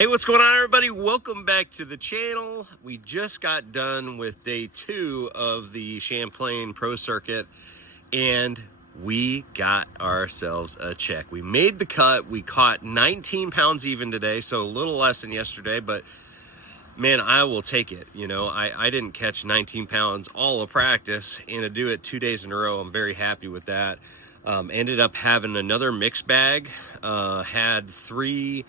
Hey, what's going on, everybody? Welcome back to the channel. We just got done with day 2 of the Champlain Pro Circuit, and we got ourselves a check. We made the cut. We caught 19 pounds even today, so a little less than yesterday, but man, I will take it. You know, I didn't catch 19 pounds all of practice, and to do it 2 days in a row, I'm very happy with that. Ended up having another mixed bag. Had 3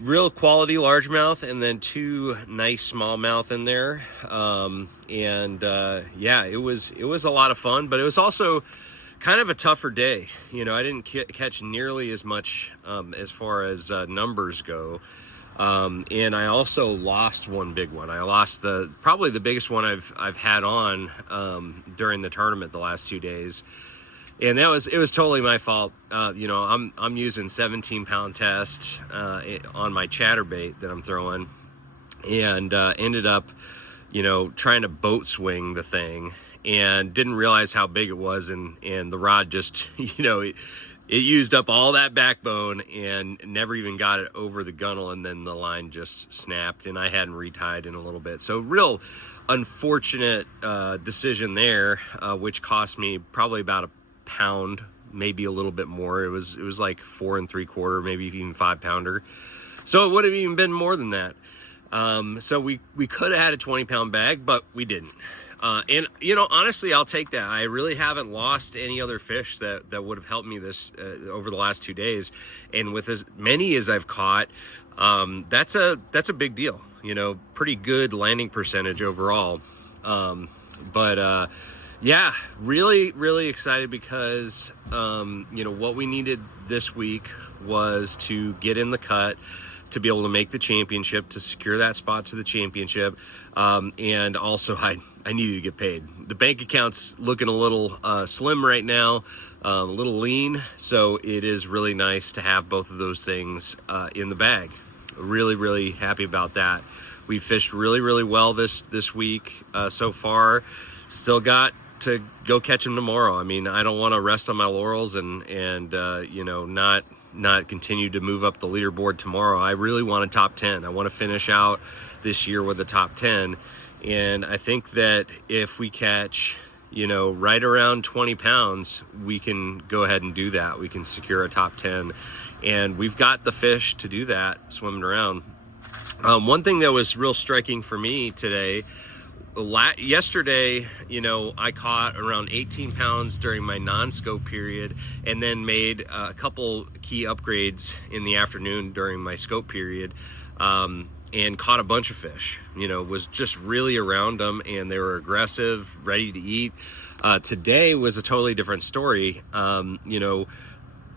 real quality largemouth and then 2 nice smallmouth in there. Yeah, it was a lot of fun, but it was also kind of a tougher day. You know, I didn't catch nearly as much as far as numbers go. And I also lost one big one. I lost probably the biggest one I've had on during the tournament the last 2 days. And it was totally my fault. You know, I'm using 17-pound test on my chatterbait that I'm throwing, and ended up, you know, trying to boat swing the thing, and didn't realize how big it was, and the rod just, you know, it used up all that backbone and never even got it over the gunnel, and then the line just snapped, and I hadn't retied in a little bit. So real unfortunate decision there, which cost me probably about a pound, maybe a little bit more. It was like 4 3/4, maybe even 5-pounder. So it would have even been more than that. So we could have had a 20-pound bag, but we didn't. And you know, honestly, I'll take that. I really haven't lost any other fish that would have helped me this over the last 2 days. And with as many as I've caught, that's a big deal. You know, pretty good landing percentage overall. Yeah, really excited because, you know, what we needed this week was to get in the cut, to be able to make the championship, to secure that spot to the championship. And also I needed to get paid. The bank account's looking a little slim right now, a little lean. So it is really nice to have both of those things in the bag. Really happy about that. We fished really well this week so far. Still got to go catch them tomorrow. I mean, I don't want to rest on my laurels and you know, not continue to move up the leaderboard tomorrow. I really want a top 10. I want to finish out this year with a top 10. And I think that if we catch, you know, right around 20 pounds, we can go ahead and do that. We can secure a top 10. And we've got the fish to do that swimming around. One thing that was real striking for me today, yesterday, you know, I caught around 18 pounds during my non-scope period, and then made a couple key upgrades in the afternoon during my scope period, and caught a bunch of fish. You know, was just really around them, and they were aggressive, ready to eat. Today was a totally different story. You know,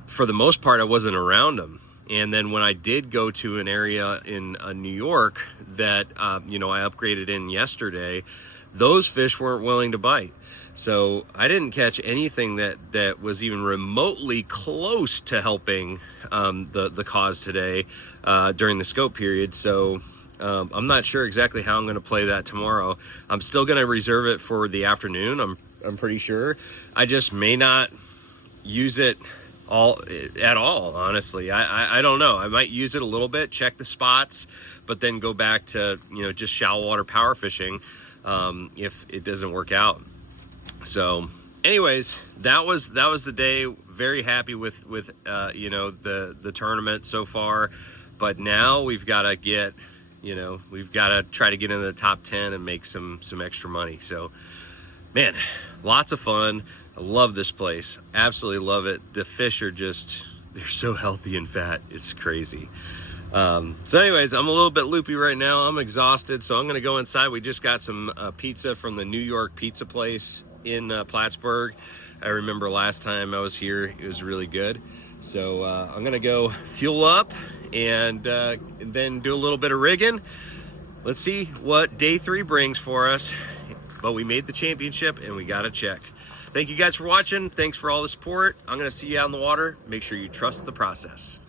for the most part, I wasn't around them. And then when I did go to an area in New York that, you know, I upgraded in yesterday, those fish weren't willing to bite. So I didn't catch anything that was even remotely close to helping the cause today during the scope period. So I'm not sure exactly how I'm going to play that tomorrow. I'm still going to reserve it for the afternoon. I'm pretty sure. I just may not use it at all, honestly. I don't know. I might use it a little bit, check the spots, but then go back to, you know, just shallow water power fishing if it doesn't work out. So anyways, that was the day. Very happy with you know, the tournament so far, but now we've got to get, you know, we've got to try to get into the top 10 and make some extra money. So man, lots of fun. I love this place. Absolutely love it. The fish are just, they're so healthy and fat. It's crazy. So anyways, I'm a little bit loopy right now. I'm exhausted, so I'm going to go inside. We just got some pizza from the New York pizza place in Plattsburgh. I remember last time I was here, it was really good. So I'm going to go fuel up and then do a little bit of rigging. Let's see what day 3 brings for us. But we made the championship and we got a check. Thank you guys for watching. Thanks for all the support. I'm going to see you out in the water. Make sure you trust the process.